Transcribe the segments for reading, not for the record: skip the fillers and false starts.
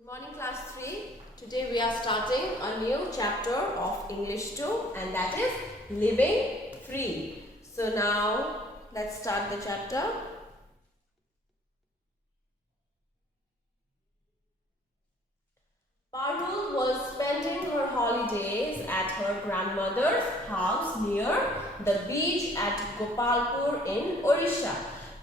Good morning class 3. Today we are starting a new chapter of English 2 and that is living free. So now let's start the chapter. Parul was spending her holidays at her grandmother's house near the beach at Gopalpur in Odisha.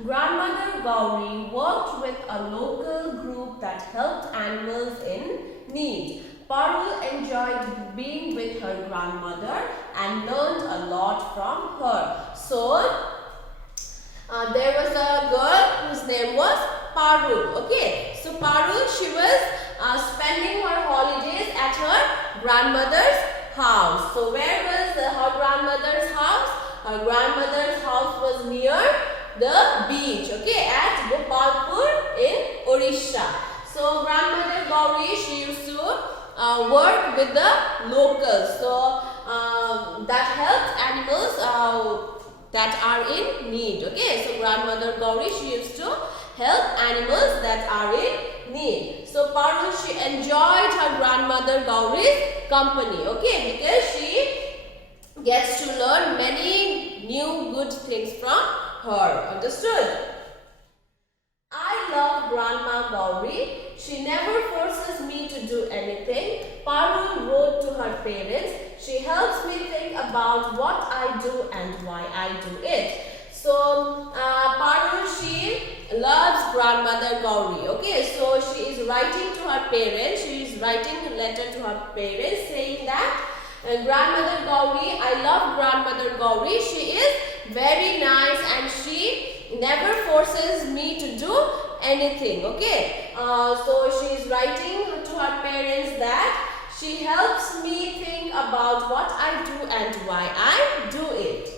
Grandmother Gauri worked with a local group that helped animals in need. Parul enjoyed being with her grandmother and learned a lot from her. So, there was a girl whose name was Parul. Okay, so Parul, she was spending her holidays at her grandmother's house. So, where was her grandmother's house? Her grandmother's house was near the beach, okay, at Gopalpur in Odisha. So grandmother Gauri, she used to work with the locals, so that helped animals that are in need. Okay, so grandmother Gauri, she used to help animals that are in need. So Parul, she enjoyed her grandmother Gauri's company, okay, because she gets to learn many new good things from her. Understood? I love Grandma Gauri. She never forces me to do anything. Parul wrote to her parents. She helps me think about what I do and why I do it. So, Parul, she loves Grandmother Gauri. Okay, so she is writing to her parents. She is writing a letter to her parents saying that Grandmother Gauri, I love Grandmother Gauri. She is very nice and she never forces me to do anything. Okay, so she is writing to her parents that she helps me think about what I do and why I do it.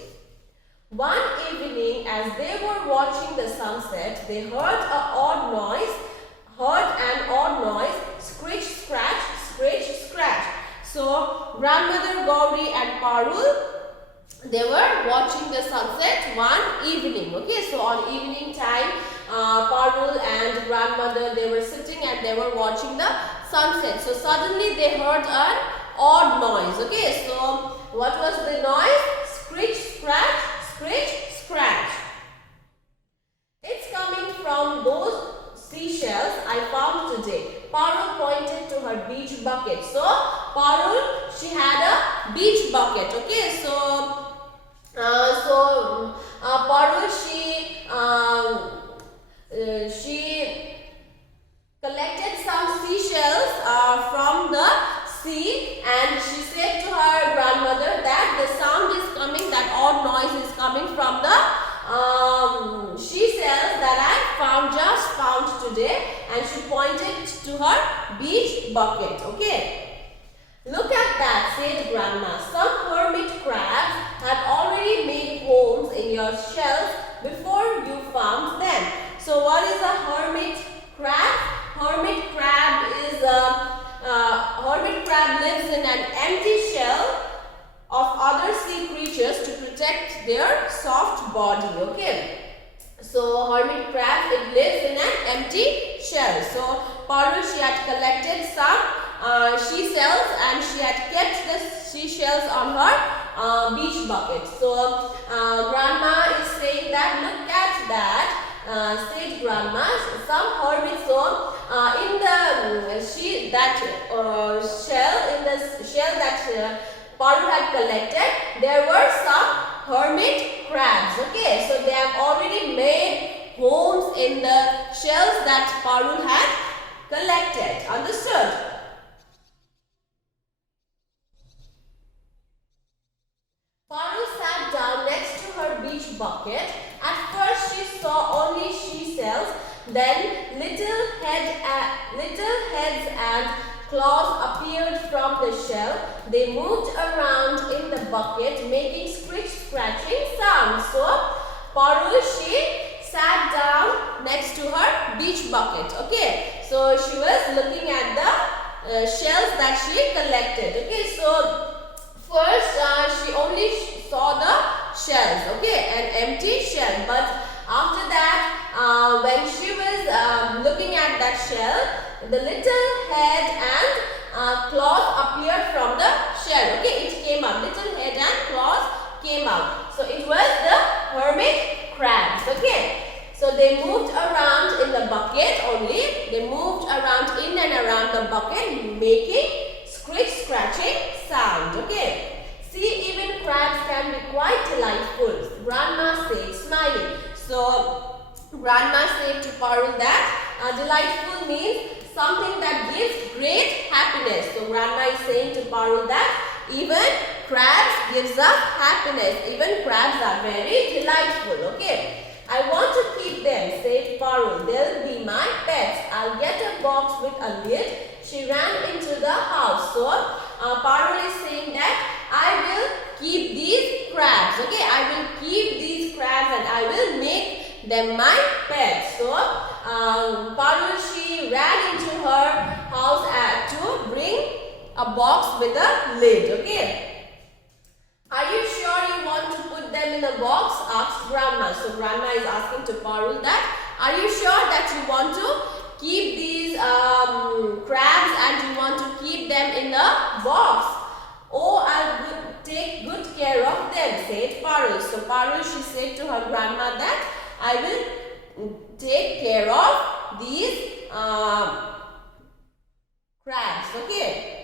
One evening, as they were watching the sunset, they heard an odd noise, scritch, scratch, scritch, scratch. So, Grandmother Gauri and Parul, they were watching the sunset one evening. Okay, so on evening time, Parul and grandmother, they were sitting and they were watching the sunset. So, suddenly they heard an odd noise. Okay, so what was the noise? Scritch, scratch, scritch, scratch. It's coming from those seashells I found today. Parul pointed to her beach bucket. So, Parul, she had a beach bucket. Okay, so Parul, she collected some seashells from the sea and she said to her grandmother that the sound is coming, that odd noise is coming from the seashells that I just found today, and she pointed to her beach bucket. Okay. Look at that, said Grandma. Some hermit crabs had already made homes in your shells before you found them. So what is a hermit crab? Hermit crab lives in an empty shell of other sea creatures to protect their soft body. Okay. So hermit crab, it lives in an empty shell. So Parul, she had collected some seashells and she had kept the seashells on her beach bucket. So grandma is saying that, look at that, said grandma, some hermits. So in the shell that Parul had collected, there were some hermit crabs. Okay, so they have already made homes in the shells that Parul had collected. Understood? Parul sat down next to her beach bucket. At first she saw only seashells, then little heads and claws appeared from the shell. They moved around in the bucket, making scritch scratching sounds. So Parul, she sat down next to her beach bucket. Okay, so she was looking at the shells that she collected. Okay, so first she only saw the shells. Okay, an empty shell. But after that, when she was looking at that shell, the little head and claws appeared from the shell. Okay, it came out. Little head and claws came out. So it was the hermit crabs. Okay. So they moved around in the bucket only. They moved around in and around the bucket, making scratch scratching sound. Okay. See, even crabs can be quite delightful, Grandma said, smiling. So Grandma said to Parul that delightful means something that gives great happiness. So Grandma is saying to Parul that even crabs gives us happiness. Even crabs are very delightful. Okay. I want to keep them, said Parul. They'll be my pets. I'll get a box with a lid. She ran into the house. So Parul is saying that I will keep these crabs. Okay, I will keep these crabs and I will make them my pets. So Parul, she ran into her house to bring a box with a lid. Okay. Are you sure you want to put them in a box? Asked Grandma. So Grandma is asking to Parul that, are you sure that you want to keep these crabs and you want to keep them in a box? Oh, I'll take good care of them, said Parul. So Parul, she said to her grandma that I will take care of these crabs. Okay.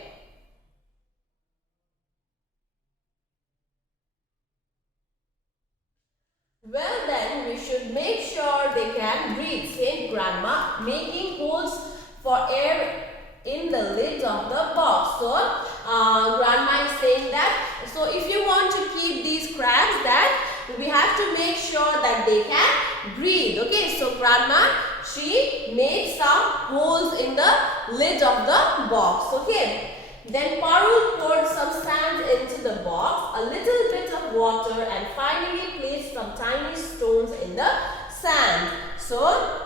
Well then, we should make sure they can breathe, said Grandma, making holes for air in the lid of the box. So, Grandma is saying that, so if you want to keep these crabs, that we have to make sure that they can breathe. Okay, so Grandma, she made some holes in the lid of the box. Okay. Then Parul poured some sand into the box, a little bit of water, and finally placed some tiny stones in the sand. So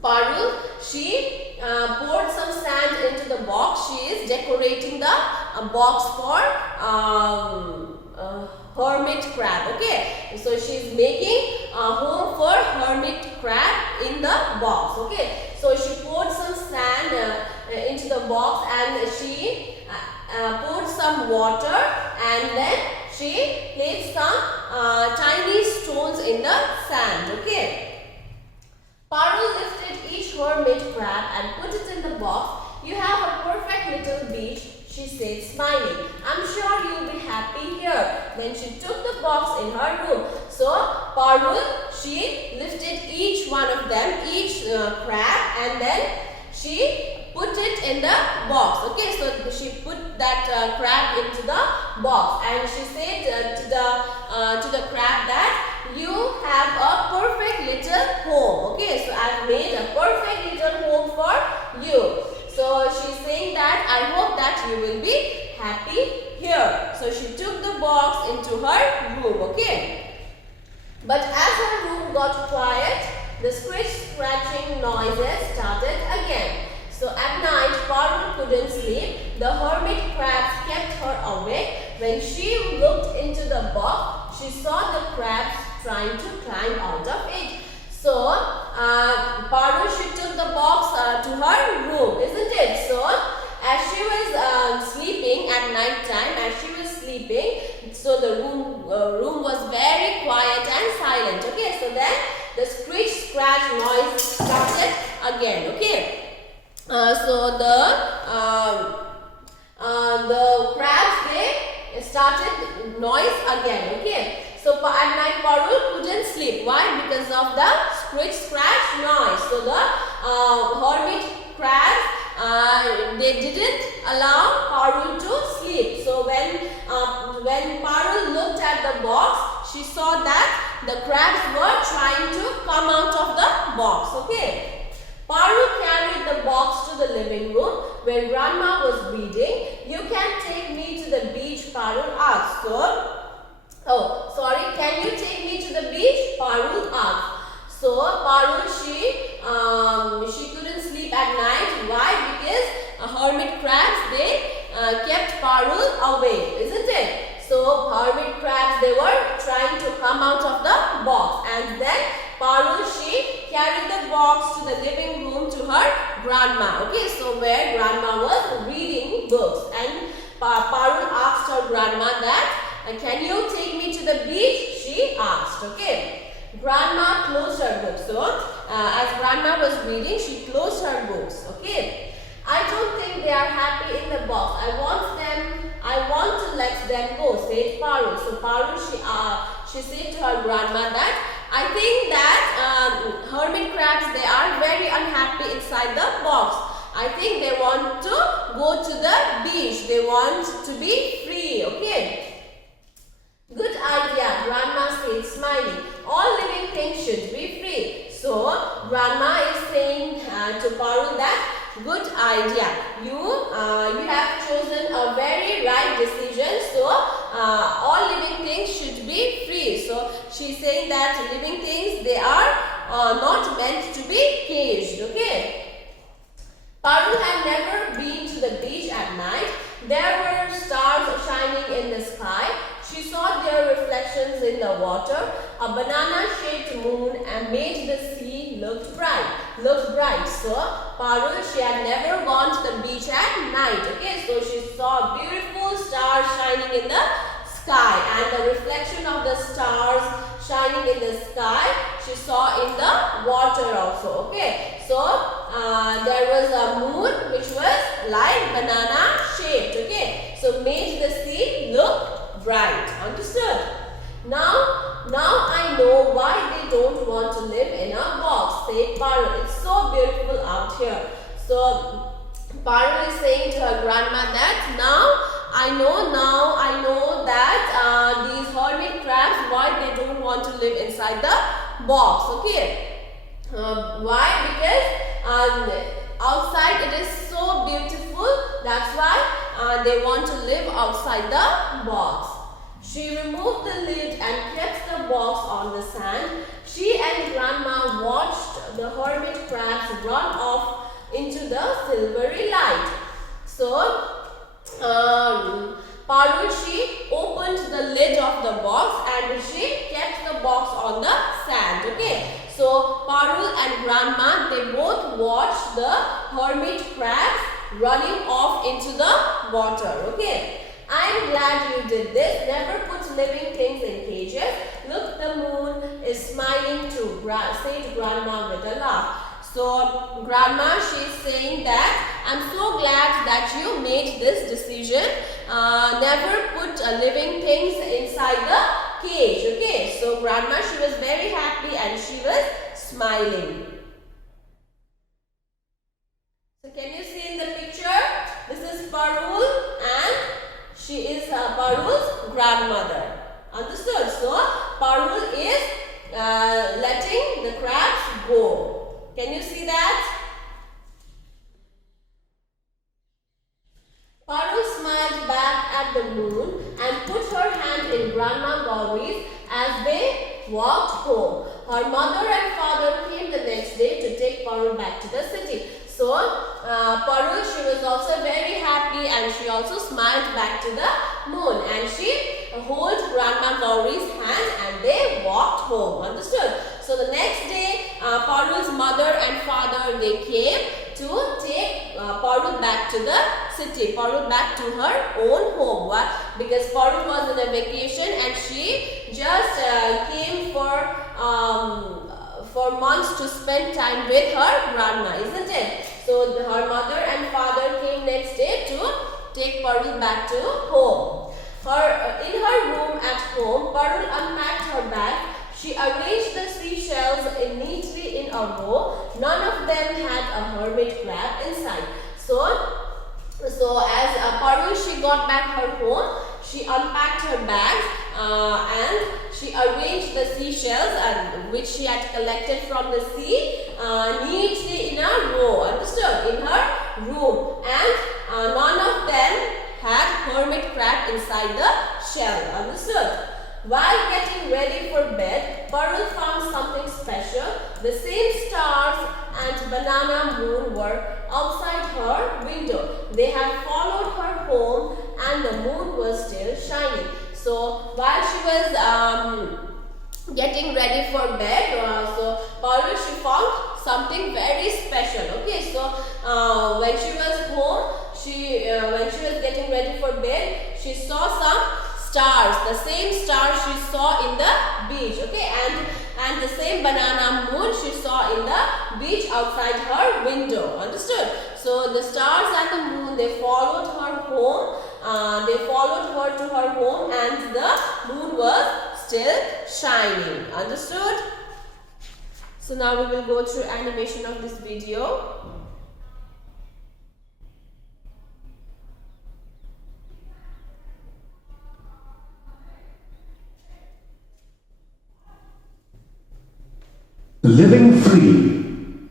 Parul, she poured some sand into the box. She is decorating the box for hermit crab. Okay, so she is making a home for hermit crab in the box. Okay, so she poured some sand into the box and she poured some water and then she placed some tiny stones in the sand. Okay. Parul lifted each hermit crab and put it in the box. You have a perfect little beach, she said, smiling. I'm sure you'll be happy here. Then she took the box in her room. So Parul, she lifted each one of them, each crab, and then she put it in the box. Okay, so she put that crab into the box and she said to the crab that you have a perfect little home. Okay, so I've made a perfect little home for you. So she's saying that I hope that you will be happy here. So she took the box into her room. Okay, but as her room got quiet, the scratching noises started again. So at night, Parul couldn't sleep. The hermit crabs kept her awake. When she looked into the box, she saw the crabs trying to climb out of it. So Parul, she took the box to her room, isn't it? So as she was sleeping at night time, as she was sleeping, so the room was very quiet and silent. Okay, so then the scratch noise started again. Okay. So the crabs, they started noise again. Okay. So at night Parul couldn't sleep. Why? Because of the scratch noise. So the hermit crabs, they didn't allow Parul to sleep. So when Parul looked at the box, she saw that the crabs were trying to come out of the box. Okay. Parul carried the box to the living room where Grandma was reading. You can take me to the beach, Parul asked. So, oh, sorry, can you take me to the beach? Parul asked. So, Parul, she couldn't sleep at night. Why? Because hermit crabs, they kept Parul awake, isn't it? So, hermit crabs, they were trying to come out of the box. And then Parul, she carried the box to the living room to her grandma. Okay, so where grandma was reading books, and Parul asked her grandma that, can you take me to the beach? She asked. Okay. Grandma closed her book. So, as grandma was reading, she closed her books. Okay. I don't think they are happy in the box. I want to let them go, said Parul. So Parul, she said to her grandma that, I think that hermit crabs, they are very unhappy inside the box. I think they want to go to the beach. They want to be free. Okay. Good idea, grandma said, smiling. All living things should be free. So grandma is saying to Parul that, good idea. You have chosen a very right decision. So all living things should be free. So she's saying that living things, they are not meant to be caged. Okay. Parul had never been to the beach at night. There were stars shining in the sky. She saw their reflections in the water. A banana-shaped moon and made the sea look bright. So Parul, she had never gone to the beach at night. Okay, so she saw beautiful stars shining in the sky, and the reflection of the stars shining in the sky, she saw in the water also. Okay, so there was a moon which was like banana shaped. Okay, so made the sea look bright. Understood? Now I know why they don't want to live in a box, said Parul. It's so beautiful out here. So Parul is saying to her grandma that now I know that these hermit crabs, why they don't want to live inside the box. Okay. Why? Because outside it is so beautiful. That's why they want to live outside the box. She removed the lid and kept the box on the sand. She and grandma watched the hermit crabs run off into the silvery light. So Parul, she opened the lid of the box and she kept the box on the sand. Okay. So Parul and grandma, they both watched the hermit crabs running off into the water. Okay. I am glad you did this. Never put living things in cages. Look, the moon is smiling too, said grandma with a laugh. So grandma, she's saying that I'm so glad that you made this decision. Never put living things inside the cage. Okay, so grandma, she was very happy and she was smiling. So can you see in the picture? This is Parul and she is Parul's grandmother. Understood? So Parul is letting the crabs go. Can you see that? Parul smiled back at the moon and put her hand in Grandma Gauri's as they walked home. Her mother and father came the next day to take Parul back to the city. So, Parul, she was also very happy and she also smiled back to the moon. And she held Grandma Gauri's hand and they walked home. Understood? So, the next day, Parul's mother and father, they came to take Parul back to the city. Parul back to her own home. Why? Because Parul was in a vacation and she just came for months to spend time with her grandma, isn't it? So her mother and father came next day to take Parul back to home. In her room at home, Parul unpacked her bag. She arranged the seashells neatly in a row. None of them had a hermit crab inside. So as Parul, she got back her home, she unpacked her bag and she arranged the seashells which she had collected from the sea neatly in a row. Understood? In her room, and none of them had hermit crab inside the shell. Understood? While getting ready for bed, Parul found something special. The same stars and banana moon were outside her window. They had followed her home and the moon was still shining. So while she was getting ready for bed, so Parul, she found something very special. Okay, so when she was home, when she was getting ready for bed, she saw some stars, the same stars she saw in the beach. Okay, and the same banana moon she saw in the beach outside her window. Understood? So the stars and the moon, they followed her home. They followed her to her home, and the moon was still shining. Understood? So now we will go through animation of this video. Living free.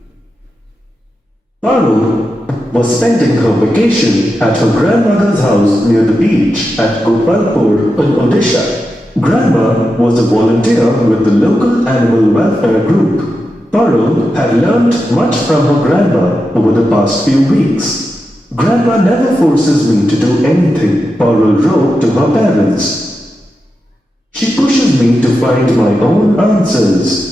Parul was spending her vacation at her grandmother's house near the beach at Gopalpur in Odisha. Grandma was a volunteer with the local animal welfare group. Parul had learnt much from her grandma over the past few weeks. Grandma never forces me to do anything, Parul wrote to her parents. She pushes me to find my own answers.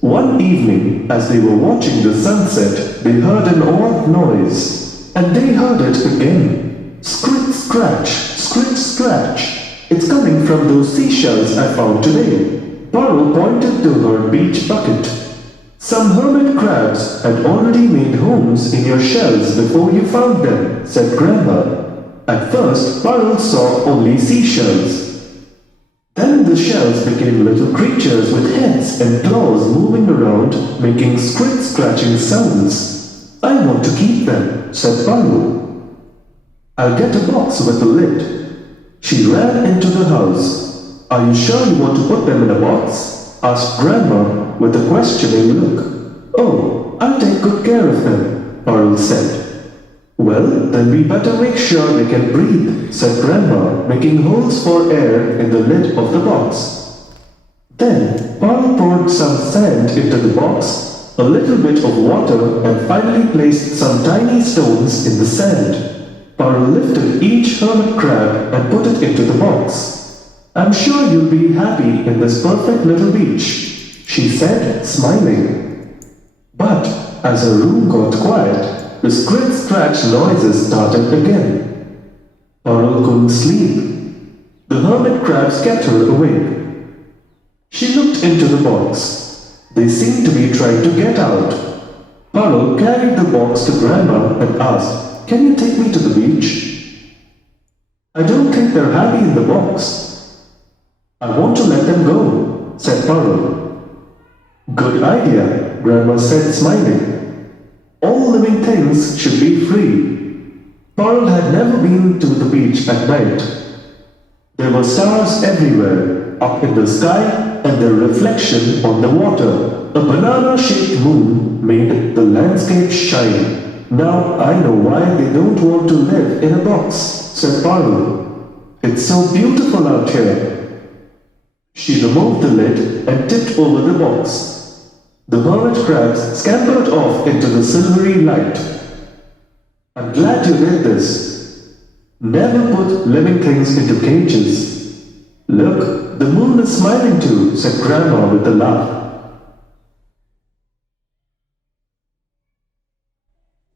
One evening, as they were watching the sunset, they heard an odd noise, and they heard it again. Scritch, scratch, scritch, scratch. It's coming from those seashells I found today. Parul pointed to her beach bucket. Some hermit crabs had already made homes in your shells before you found them, said Grandma. At first, Parul saw only seashells. Then the shells became little creatures with heads and claws moving around, making scratching sounds. I want to keep them, said Parul. I'll get a box with a lid. She ran into the house. Are you sure you want to put them in a box? Asked Grandma with a questioning look. Oh, I'll take good care of them, Parul said. Well, then we better make sure they can breathe, said Grandma, making holes for air in the lid of the box. Then, Parul poured some sand into the box, a little bit of water, and finally placed some tiny stones in the sand. Parul lifted each hermit crab and put it into the box. I'm sure you'll be happy in this perfect little beach, she said, smiling. But, as her room got quiet, the scratch noises started again. Parul couldn't sleep. The hermit crabs kept her awake. She looked into the box. They seemed to be trying to get out. Parul carried the box to Grandma and asked, Can you take me to the beach? I don't think they're happy in the box. I want to let them go, said Parul. Good idea, Grandma said, smiling. All living things should be free. Parul had never been to the beach at night. There were stars everywhere, up in the sky and their reflection on the water. A banana-shaped moon made the landscape shine. Now I know why they don't want to live in a box, said Parul. It's so beautiful out here. She removed the lid and tipped over the box. The hermit crabs scampered off into the silvery light. I'm glad you did this. Never put living things into cages. Look, the moon is smiling too, said Grandma with a laugh.